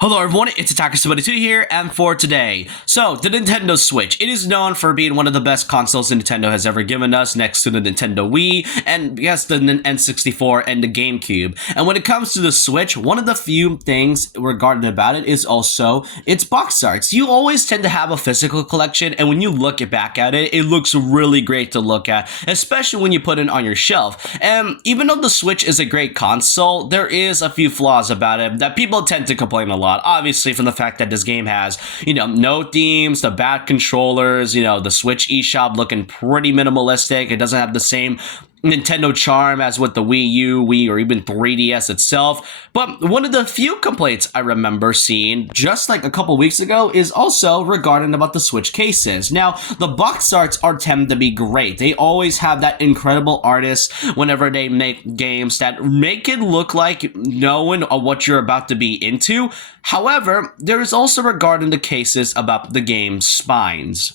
Hello everyone, it's Attacker72 here, and for today, the Nintendo Switch. It is known for being one of the best consoles Nintendo has ever given us, next to the Nintendo Wii, and yes, the N64 and the GameCube. And when it comes to the Switch, one of the few things regarding about it is also its box arts. You always tend to have a physical collection, and when you look back at it, it looks really great to look at, especially when you put it on your shelf. And even though the Switch is a great console, there is a few flaws about it that people tend to complain a lot. Obviously, from the fact that this game has, no themes, the bad controllers, the Switch eShop looking pretty minimalistic. It doesn't have the same Nintendo charm as with the Wii U, Wii, or even 3DS itself. But one of the few complaints I remember seeing just like a couple weeks ago is also regarding about the Switch cases. Now, the box arts tend to be great. They always have that incredible artist whenever they make games that make it look like knowing what you're about to be into. However, there is also regarding the cases about the game's spines.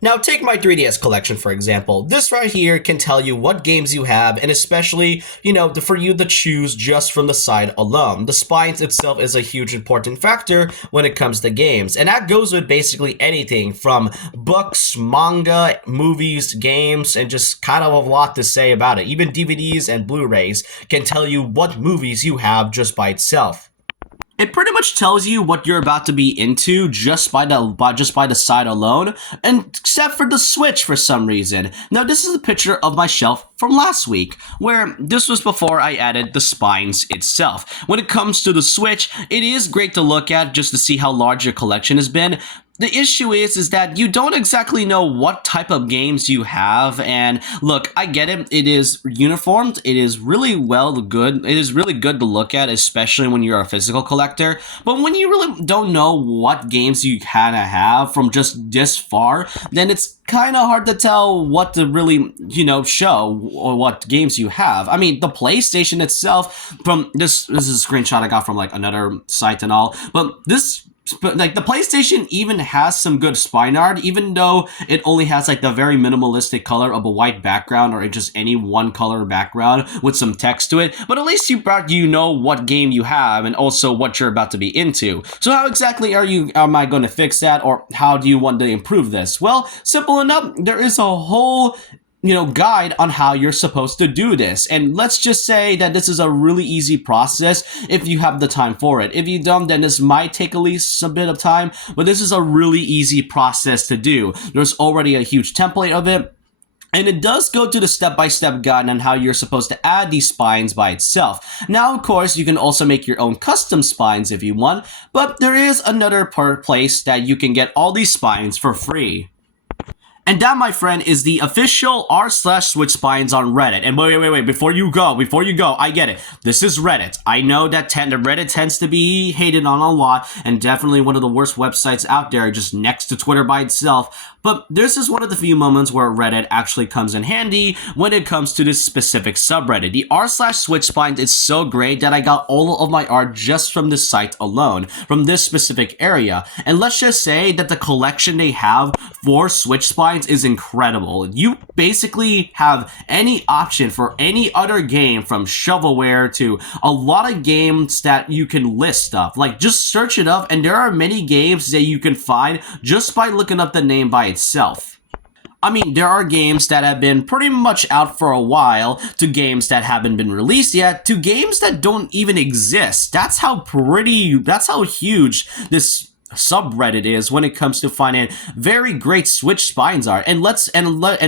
Now take my 3DS collection for example. This right here can tell you what games you have, and especially, for you to choose just from the side alone. The spines itself is a huge important factor when it comes to games, and that goes with basically anything from books, manga, movies, games, and just kind of a lot to say about it. Even DVDs and Blu-rays can tell you what movies you have just by itself. It pretty much tells you what you're about to be into just by the side alone, and except for the Switch for some reason. Now, this is a picture of my shelf from last week, where this was before I added the spines itself. When it comes to the Switch, it is great to look at just to see how large your collection has been. The issue is that you don't exactly know what type of games you have, and look, I get it, it is uniformed, it is really good, it is really good to look at, especially when you're a physical collector, but when you really don't know what games you kinda have from just this far, then it's kinda hard to tell what to really, show or what games you have. I mean, the PlayStation itself, from this is a screenshot I got from like another site and all, but like the PlayStation even has some good spine art, even though it only has like the very minimalistic color of a white background or just any one color background with some text to it. But at least you know what game you have and also what you're about to be into. So how exactly am I going to fix that, or how do you want to improve this? Well, simple enough. There is a whole guide on how you're supposed to do this. And let's just say that this is a really easy process if you have the time for it. If you don't, then this might take at least a bit of time, but this is a really easy process to do. There's already a huge template of it. And it does go to the step-by-step guide on how you're supposed to add these spines by itself. Now, of course, you can also make your own custom spines if you want, but there is another place that you can get all these spines for free. And that, my friend, is the official r/Switch spines on Reddit. And wait, before you go, I get it. This is Reddit. I know that Reddit tends to be hated on a lot, and definitely one of the worst websites out there, just next to Twitter by itself. But this is one of the few moments where Reddit actually comes in handy when it comes to this specific subreddit. The r/Switch spines is so great that I got all of my art just from this site alone, from this specific area. And let's just say that the collection they have for Switch spines is incredible. You basically have any option for any other game, from shovelware to a lot of games that you can list stuff. Like, just search it up, and there are many games that you can find just by looking up the name by itself. I mean, there are games that have been pretty much out for a while, to games that haven't been released yet, to games that don't even exist. That's how huge this subreddit is when it comes to finding very great Switch spines art. And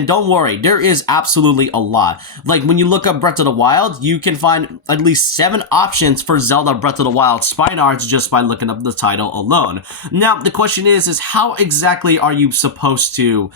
don't worry, there is absolutely a lot. Like, when you look up Breath of the Wild, you can find at least 7 options for Zelda Breath of the Wild spine arts just by looking up the title alone. Now, the question is how exactly are you supposed to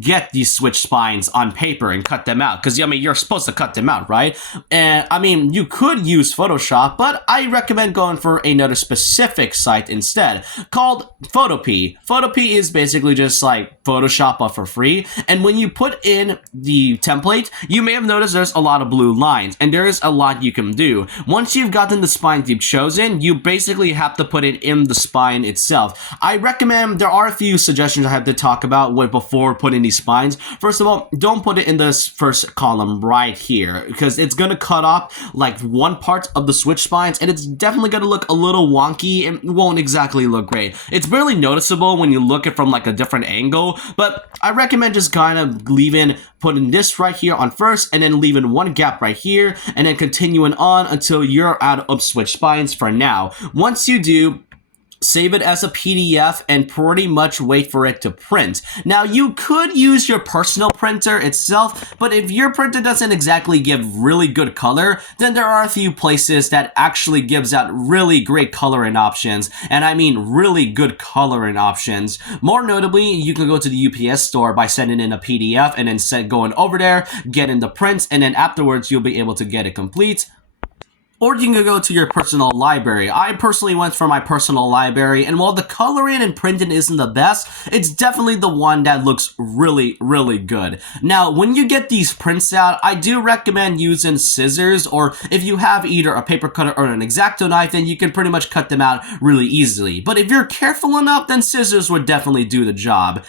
get these Switch spines on paper and cut them out? Because, you're supposed to cut them out, right? And, you could use Photoshop, but I recommend going for another specific site instead, called Photopea. Photopea is basically just like Photoshop but for free. And when you put in the template, you may have noticed there's a lot of blue lines, and there is a lot you can do. Once you've gotten the spines you've chosen, you basically have to put it in the spine itself. I recommend, there are a few suggestions I have to talk about before putting these spines. First of all, don't put it in this first column right here, because it's going to cut off like one part of the switch spines, and it's definitely going to look a little wonky and won't exactly look great. It's barely noticeable when you look at it from like a different angle, but I recommend just kind of putting this right here on first, and then leaving one gap right here, and then continuing on until you're out of switch spines for now. Once you do, save it as a PDF and pretty much wait for it to print. Now, you could use your personal printer itself, but if your printer doesn't exactly give really good color, then there are a few places that actually gives out really great coloring options, and I mean really good coloring options. More notably, you can go to the UPS store by sending in a PDF and then going over there, getting the prints, and then afterwards you'll be able to get it complete. Or you can go to your personal library. I personally went for my personal library, and while the coloring and printing isn't the best, it's definitely the one that looks really, really good. Now, when you get these prints out, I do recommend using scissors, or if you have either a paper cutter or an X-Acto knife, then you can pretty much cut them out really easily. But if you're careful enough, then scissors would definitely do the job.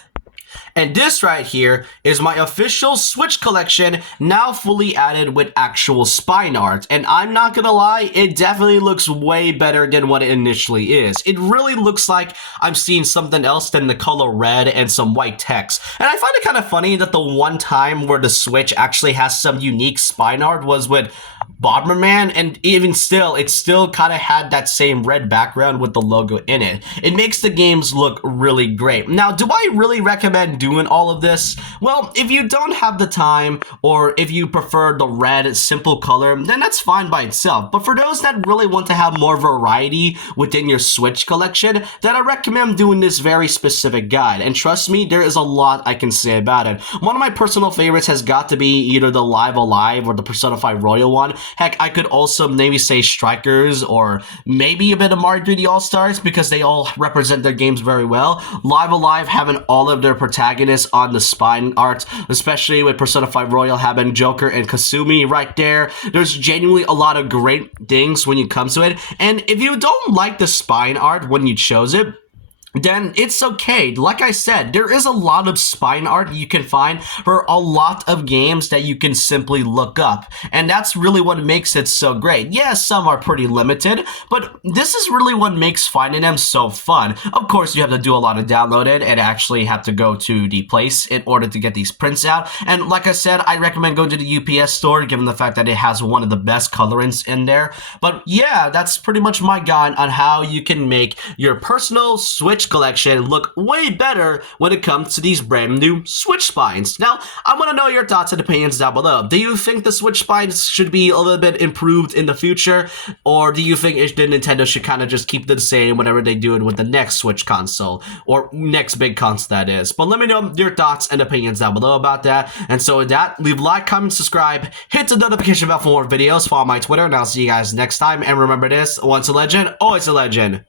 And this right here is my official Switch collection, now fully added with actual spine art. And I'm not gonna lie, it definitely looks way better than what it initially is. It really looks like I'm seeing something else than the color red and some white text. And I find it kind of funny that the one time where the Switch actually has some unique spine art was with Bomberman, and even still, it still kind of had that same red background with the logo in it. It makes the games look really great. Now, do I really recommend doing all of this? Well, if you don't have the time, or if you prefer the red simple color, then that's fine by itself. But for those that really want to have more variety within your Switch collection, then I recommend doing this very specific guide. And trust me, there is a lot I can say about it. One of my personal favorites has got to be either the Live Alive or the Persona 5 Royal one. Heck, I could also maybe say Strikers, or maybe a bit of Mario 3D All-Stars, because they all represent their games very well. Live Alive having all of their protagonists on the spine art, especially with Persona 5 Royal having Joker and Kasumi right there. There's genuinely a lot of great things when it comes to it. And if you don't like the spine art when you chose it, then it's okay. Like I said, there is a lot of spine art you can find for a lot of games that you can simply look up. And that's really what makes it so great. Yes, some are pretty limited, but this is really what makes finding them so fun. Of course, you have to do a lot of downloading and actually have to go to the place in order to get these prints out. And like I said, I recommend going to the UPS store, given the fact that it has one of the best colorings in there. But yeah, that's pretty much my guide on how you can make your personal Switch collection look way better when it comes to these brand new Switch spines. Now, I want to know your thoughts and opinions down below. Do you think the Switch spines should be a little bit improved in the future, or do you think the Nintendo should kind of just keep the same whenever they do it with the next Switch console, or next big console that is? But let me know your thoughts and opinions down below about that. And so with that, leave a like, comment, subscribe, hit the notification bell for more videos, follow my Twitter, and I'll see you guys next time. And remember this, once a legend, always a legend.